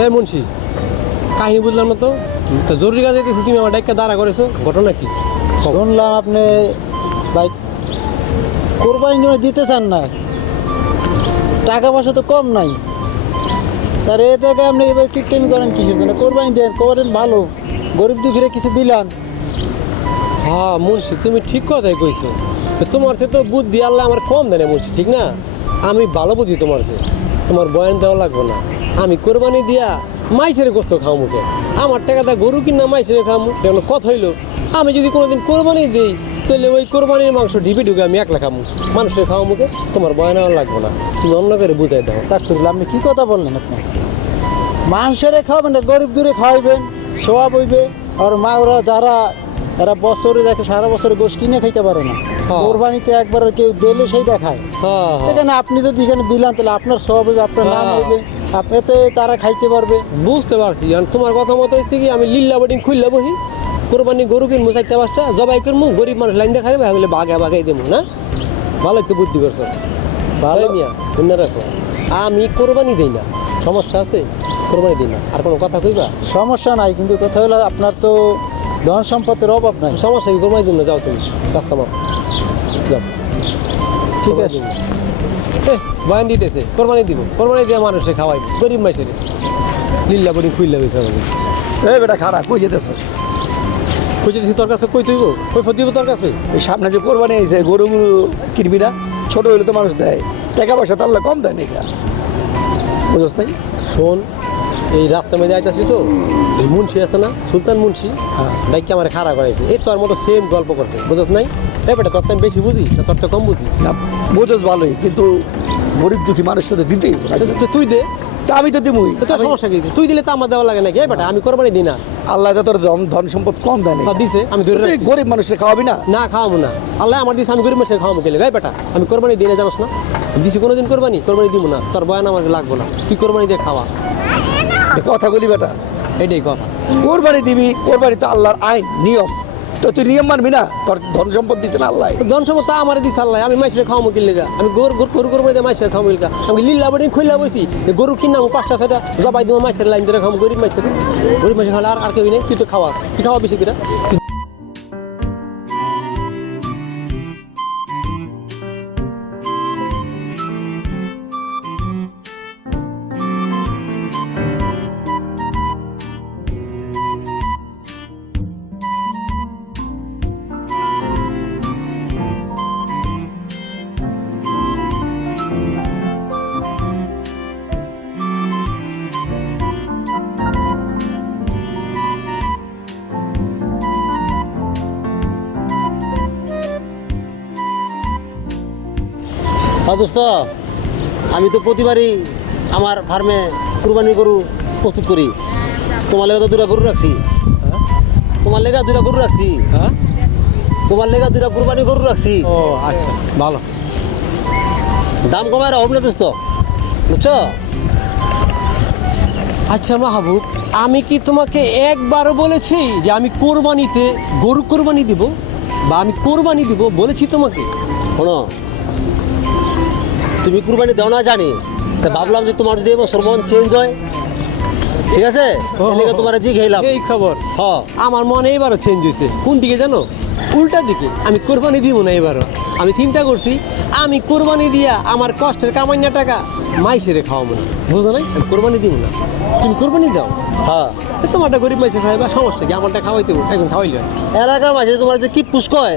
এই মুন্সি, কাহিনী বুঝলাম না তো। জরুরি কাজে গেছি, তুমি আমার ডাইকা দাঁড়া করেছো, ঘটনা কি? শুনলাম আপনি ভাই কোরবানির জন্য দিতে চান না, টাকা পয়সা তো কম নাই, তার এ থেকে আপনি এবার কিপটেমি করেন কিসের জন্য? কোরবানি দেন, করেন ভালো, গরিব দুঃখীরা কিছু দিলাম। হ্যাঁ মুন্সি, তুমি ঠিক কথাই কইছো। তোমার সে তো বুদ্ধি আল্লাহ আমার কম দেয় না মুন্সি, ঠিক না? আমি ভালো বুঝি তোমার সে, তোমার বয়ান দেওয়া লাগবে না। আমি কোরবানি দিয়া মাইসের গোস্ত খাও মুখে, আমার টাকাটা গরু কিনা মাইসের খামু, যেমন কথা হইলো। আমি যদি কোনোদিন কোরবানি দিই, তাহলে ওই কোরবানির মাংস ঢিপে ঢুকে আমি একলা খামু, মানুষের খাওয়া মুখে। তোমার বয়ান আমার লাগবে না, তুমি অন্য করে বুঝাই দাও। তা করলে আপনি কি কথা বললেন? আপনি মানুষেরে খাওয়াবেন না, গরিব দূরে খাওয়াইবেন, সোয়াব হইবে। আর মা ওরা যারা এরা বছরে দেখে সারা বছরে গোশ কিনে খাইতে পারে না, কোরবানিতে একবার কেউ দিলে সেইটা খায়। হ্যাঁ হ্যাঁ, এখানে আপনি যদি এখানে বিলান, তাহলে আপনার সোয়াব হইবে, আপনার নাম হইবে, এতে তারা খাইতে পারবে। বুঝতে পারছি। আর তোমার কথা মতো হচ্ছে কি, আমি লিল্লা বোর্ডিং খুললে বহি, কোরবানি গরু কিনবো 4-5টা, জবাই করবো, গরিব মানুষ লাইন দেখাবে, ভাবলে বাগাই দেবো না। ভালো একটু বুদ্ধি করছো, ভালো মিয়া, মনে রাখো। আমি কোরবানি দিই না, সমস্যা আছে, কোরবানি দিই না। আর কোনো কথা কইবা? সমস্যা নাই, কিন্তু কথা হলো আপনার তো ধন সম্পদের অভাব নাই। সমস্যা কি, কোরবানি দিব না, যাও তুমি রাস্তা মাপ যাও। ঠিক আছে, বয়ান দিতেছে কোরবানি দিব, কোরবানি দিয়ে মানুষে খাওয়াই, গরিব মাইসের লিল্লা বোর্ডিং খুললে হয়েছে। এই বেটা খারাপ কই যেতেছস? কই দিছি তোর কাছে, কই তুইব, কই দিব তোর কাছে? এই সামনে যে কোরবানি আইছে, গরুগুলো কিনবি না? ছোট হইলে তো মানুষ দেয়, টাকা পয়সা তো আল্লাহ কম দেয় নাকি? বুঝছ নাই? শোন, এই রাস্তার মধ্যে আইতাছি তো, এই মুন্সি আছে না, সুলতান মুন্সি, ডাইকে আমার খাড়া করাইছে। এই তোর মতো সেম গল্প করছে, বুঝছ নাই? এই বেটা তোর তো আমি বেশি বুঝি না, তোর তো কম বুঝি না বুঝছ ভালোই, কিন্তু গরিব দুঃখী মানুষের তো দিতেই হবে। তো তুই দে, তা আমি তো দিবই। তোর সমস্যা কি? তুই দিলে তো আমার দেওয়া লাগে নাকি? এই বেটা আমি কোরবানি দিই না। আল্লাহ তো তোর ধন সম্পদ কম দেয় না, দিছে, আমি ধরে রাখছি। গরিব মানুষের খাওয়াবি না? না খাওয়াবো না, আল্লাহ আমার দিছে, আমি গরিব মানুষের খাওয়াবো গেলে। ভাই বেটা আমি কোরবানি দিই না, জানোস না? দিছি কোনোদিন কোরবানি দিব না, তোর বয়ান আমার লাগবো না। কি কোরবানি দিয়ে খাওয়া, কথা বলি বেটা, এটাই কথা। কোরবানি দিবি, কোরবানি তো আল্লাহর আইন নিয়ম, তো তুই নিয়ম মানবি না? তোর ধন সম্পদ দিছে না আল্লাহ? ধন সম্পদ তা আমার দিছে আল্লাহ, আমি মাইসের খাওয়াবো কিনলে গা, আমি গরু কোরবানি দিয়ে মাইসের খাওয়াবো গা। আমি লিল্লা বোর্ডিং খুললা বসি, গরু কিনাম 5টা-6টা, জবাই দিব মাইসের লাইন ধরে খাওয়াবো, গরিব মাইসের খাওয়ালে আর কেউ নেই। তুই তো খাওয়াস, তুই খাওয়া বেশি করে। হ্যাঁ দোস্ত, আমি তো প্রতিবারই আমার ফার্মে কুরবানি গরু প্রস্তুত করি। তোমার লেগে তো 2টা গরু রাখছি, তোমার লেগে 2টা গরু রাখছি, হ্যাঁ তোমার লেগে 2টা কুরবানি গরু রাখছি। ও আচ্ছা, ভালো। দাম কমায় রাখব না দোস্ত, বুঝছো? আচ্ছা মাহবুব, আমি কি তোমাকে একবারও বলেছি যে আমি কোরবানিতে গরু কোরবানি দিব বা আমি কোরবানি দিব বলেছি তোমাকে? শোনো, তুমি কুরবানি দাও না জানি, তা ভাবলাম যে তোমার যদি এবছর মন চেঞ্জ হয়, ঠিক আছে, এদিকে তোমার জি খেলাম। এই খবর, হ্যাঁ, আমার মনে এবারও চেঞ্জ হয়েছে। কোন দিকে জানো? উল্টার দিকে। আমি কোরবানি দিব না এবারও। আমি চিন্তা করছি আমি কোরবানি দিয়া আমার কষ্টের কামাইনা টাকা মাইসেরে খাওয়াবো না, বুঝো নাই? আমি কোরবানি দিব না, তুমি কোরবানি দাও। হ্যাঁ, তোমারটা গরিব মাইসে খাওয়াইবা, সমস্যা কি? আমারটা খাওয়াইতে একজন খাওয়াইলে হয়। এলাকার মাঝে তোমার যে কি পুষ কয়,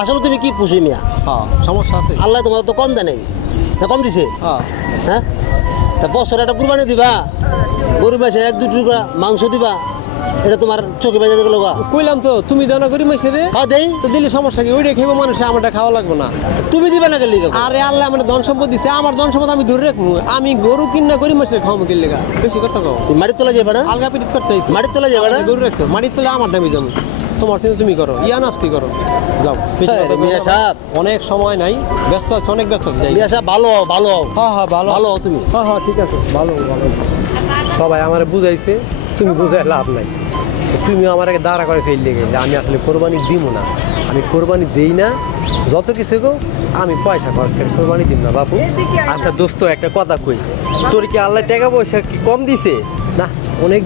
আসলে তুমি কি পুষি মিয়া? হ্যাঁ, সমস্যা আছে। আল্লাহ তোমার তো কম দেয় নাই, না কম দিছে? হ্যাঁ, হ্যাঁ, তা বছরে একটা কুরবানি দিবা, গরিব মাসে 1-2 টুকরা মাংস দিবা, এটা তোমার চোখে বেজে গেল গা। কইলাম তো তুমি দাও না গরিব মাইসে রে। হ্যাঁ দেই, তো দিলে সমস্যা কি? ওইটা খেবো মানুষে, আমারটা খাওয়া লাগবে না। তুমি দিবা না গেলি? আরে আল্লাহ আমার ধন সম্পদ দিছে, আমার ধন সম্পদ আমি ধরে রাখবো। আমি গরু কিনা গরিব মাসের খাওয়াবো কিনলে গা, বেশি কথা কও। তুমি মাটির তোলা যাবে না? আলগা পিরিত করতে হয়েছে। মাটির তোলা যাবে না? গরু রাখছো, মাটির তোলা আমার দামি যাবো। তোমার কিন্তু তুমি করো, ইয়া নাফসি করো, যাও। বেশি হ্যাঁ, কথা কইও মিয়া না। সাহেব। অনেক সময় নাই, ব্যস্ত আছে, অনেক ব্যস্ত আছে, যাই। মিয়া সাহেব ভালো হও, ভালো হও। হ্যাঁ হ্যাঁ, ভালো ভালো হও তুমি। হ্যাঁ হ্যাঁ, ঠিক আছে, ভালো ভালো। সবাই আমার বুঝাইছে, তুমি বুঝাই লাভ নাই। তুমি আমার আগে দাঁড়া করে ফেললে গেলে আমি আসলে কোরবানি দিব না, আমি কোরবানি দিই না। যত কিছু গো আমি পয়সা খরচ করে কোরবানি দিব না বাপু। আচ্ছা দোস্ত, একটা কথা কই, তোর কি আল্লাহ টাকা পয়সা কি কম দিছে? না অনেক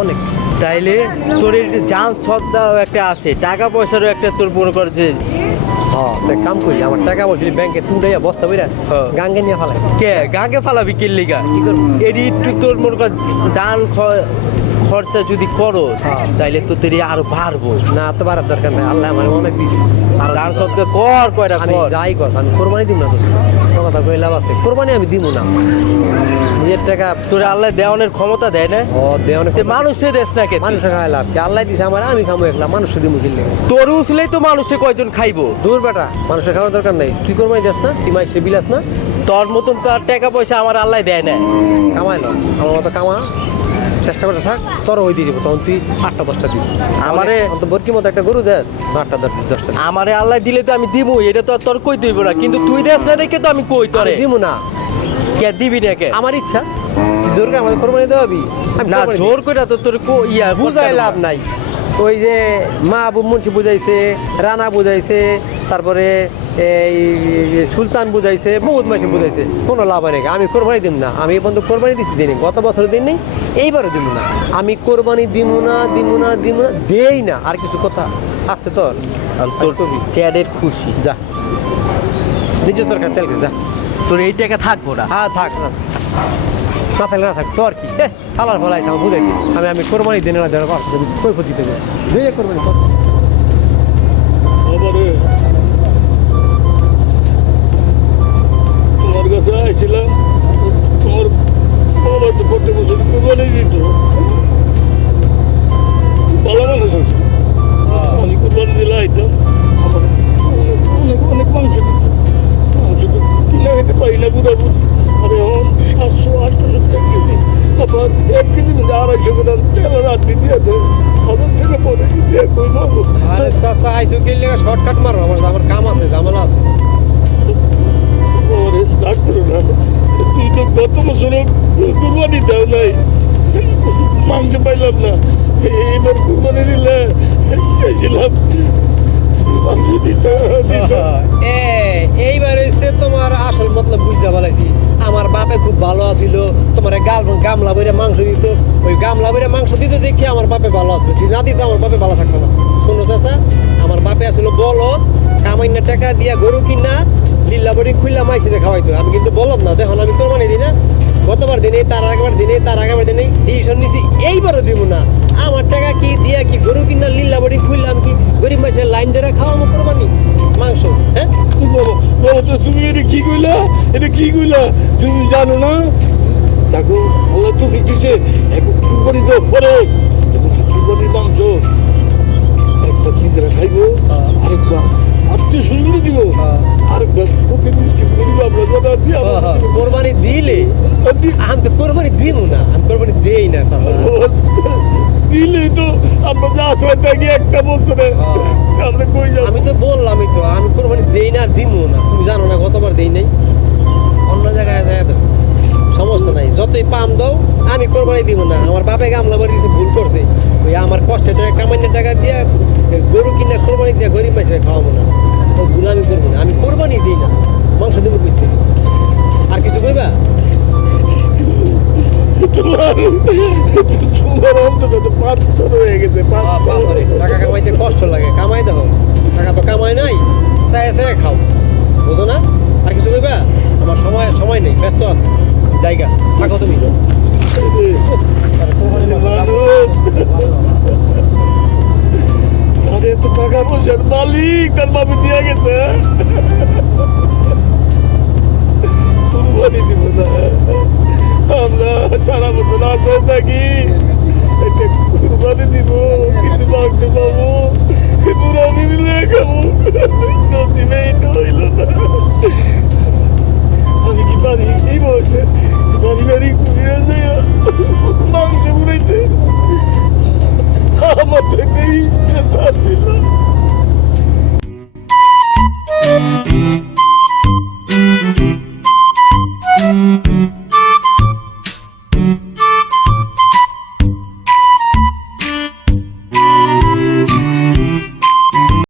অনেক তাইলে তোর এই যে জাল ছদ্মাও একটা আছে, টাকা পয়সারও একটা তোর মনে কর যে হ্যাঁ তাই কাম করি আমার টাকা বলছি ব্যাংকে তুটাইয়া বস্তা বইরা গাঙ্গে নিয়ে ফেলাই কে গাঙ্গে ফালাবি কিল্লিগা এটি একটু তোর মনে কর দান খরচা যদি করো তাইলে তো তোর আরো বাড়বো। না তো বাড়ার দরকার নাই, আল্লাহ আমার অনেক দিচ্ছে আর দান সদকা কর কয়টা আমি কর। যাই কথা আমি কোরবানি দিব না তো কথা কই লাভ আছে, কোরবানি আমি দিব না নিজের টাকা তোর আল্লাহ দেওয়ানের ক্ষমতা দেয় না, ও দেওয়ানে যে মানুষে দেশ না কে মানুষের খাওয়া লাভ কি? আল্লাহ দিছে আমার, আমি খামো একলা, মানুষের দিব কিনলে তোর উসলেই তো মানুষে কয়জন খাইবো। দূর বেটা, মানুষের খাওয়ার দরকার নেই, তুই কোরবানি দিস না, তুই মাইসে বিলাস না, তোর মতন তো আর টাকা পয়সা আমার আল্লাহ দেয় না। কামাই না আমার মতো কামা, চেষ্টা করতে থাক, তোর ওই দিয়ে দিব, তখন তুই 8টা 10টা দিবি আমারে- অন্ত বরকি মতো একটা গরু দেয় 8টা 10টা আমারে আল্লাহ দিলে তো আমি দিব, এটা তো আর তোর কই দিব না, কিন্তু তুই দেশ না দেখে তো আমি কই তোরে দিব না, কে দিবি না কে আমার ইচ্ছা জোর করে আমাদের কোরবানি দেওয়াবি না জোর করে তো তোর ইয়া বুঝাই লাভ নাই। ওই যে মা আবু মুন্সি বুঝাইছে, রানা বুঝাইছে, তারপরে এই সুলতান বুঝাইছে, বহুত মাসে বুঝাইছে, কোনো লাভ হয় নাকি? আমি কোরবানি দিব না, আমি এই বন্ধু কোরবানি দিচ্ছি দিনই, গত বছর দিন নেই, এইবারও দিব না, আমি কোরবানি দিব না দিব না দিব না, দেই না। আর কিছু কথা আছে তোর? তোর চ্যাডের খুশি যা নিজের দরকার তেলকে যা, তোর এই টাকা থাকবো না। হ্যাঁ থাক না, না থাকলে না থাক, তোর কি হালার ফলাইছে আমার বুঝাইছি, আমি কোরবানি দিনে না দেওয়ার কথা কই ক্ষতি দেবে দিয়ে কোরবানি কর। আবারে তোমার কাছে আইছিলাম, তোমার বাবা তো প্রত্যেক বছর কোরবানি দিত, ভালো মানুষ আছে, আমি কোরবানি দিলে আইতাম, আমার অনেক অনেক অনেক মাংস দিত, মাংস তো কিনে খেতে পারি না পুরোপুরি, আর এখন 700-800 টাকা কেজি, আবার 1 কেজি 250 গ্রাম তেল রাত্রি দিয়ে দেয়, হাজার থেকে পরে দিয়ে কই মারবো। আরে চাচা আইসো কি লেগে শর্টকাট মারো, আমার কাম আছে, ঝামেলা আছে। ওরে রাগ করো না, তুই তো গত বছরও কুরবানি দাও নাই, মাংস পাইলাম না, এবার কুরবানি দিলে চাইছিলাম মাংস দিতে এইবার হচ্ছে তোমার আসল মতলব বুঝতে পারছি, আমার বাপে খুব ভালো আছিল, তোমার গামলা বইরে মাংস দিত, ওই গামলা বইরে মাংস দিত দেখে আমার বাপে ভালো আছিল, যদি না দিত আমার বাপে ভালো থাকতো না। শোনো চাচা, আমার বাপে আসলে বলদ, কামাইনা টাকা দিয়া গরু কিনা লিল্লা বড়ি খুললা মাইসিরে খাওয়াইতো, আমি কিন্তু বলদ না, দেখুন আমি কোরবানি দিই না, গতবার দিনে তার আগেবার দিনে তার আগেবার দিনে ডিসিশন নিছি, এইবারও দিব না, আমার টাকা কি দিয়া কি গরু কিনা লিল্লা বড়ি খুললা আমি কি গরিব মাসের লাইন ধরে খাওয়াবো কোরবানি মাংস? হ্যাঁ বাবা বাবা, তো তুমি এটা কি কইলা, এটা কি কইলা, তুমি জানো না দেখো আল্লাহ তো দিচ্ছে এখন কুরবানি তো পরে, কুরবানির মাংস একটা নিজেরা খাইবো, আরেকবার আত্মীয় স্বজনকে দিব, আরেকবার ওকে মিষ্টি করিব, আমরা যারা আছি কোরবানি দিলে আমি তো কোরবানি দিব না, আমি কোরবানি দেই না চাচা। দিলেই তো আমরা যা আশা থাকি একটা বছরে আমরা কই যাবো। আমি তো বললামই তো আমি কোরবানি দেই না আর দিব না, তুমি জানো না গতবার দেই নাই, অন্য জায়গায় দেয় তো সমস্যা নাই, যতই পাম দাও আমি কোরবানি দিব না। আমার বাপে গামলা বাড়ি কিছু ভুল করছে, ওই আমার কষ্টের টাকা কামাইনের টাকা দিয়া গরু কিনা কোরবানি দিয়া গরিব মাসে খাওয়াবো না, তো ভুল আমি করবো না, আমি কোরবানি দিই না, মাংস দেবো করতে। আর কিছু কইবা? তোমার অন্তত তো পাথর হয়ে গেছে, পাথরে টাকা কামাইতে কষ্ট লাগে, কামাই দেখো টাকা তো কামাই নাই, চাই চাই খাও, বুঝো না? আর কিছু কইবা? আমার সময় নেই, ব্যস্ত আছে, জায়গা থাকো তুমি। আরে তো টাকা পয়সার মালিক তার বাপে দিয়ে গেছে, কুরবানি দিব না, আমরা সারা বছর আশায় থাকি, একটা কুরবানি দিব, কিছু মাংস পাবো, পুরো মিলে খাবো, নসিবে এটা হইল না।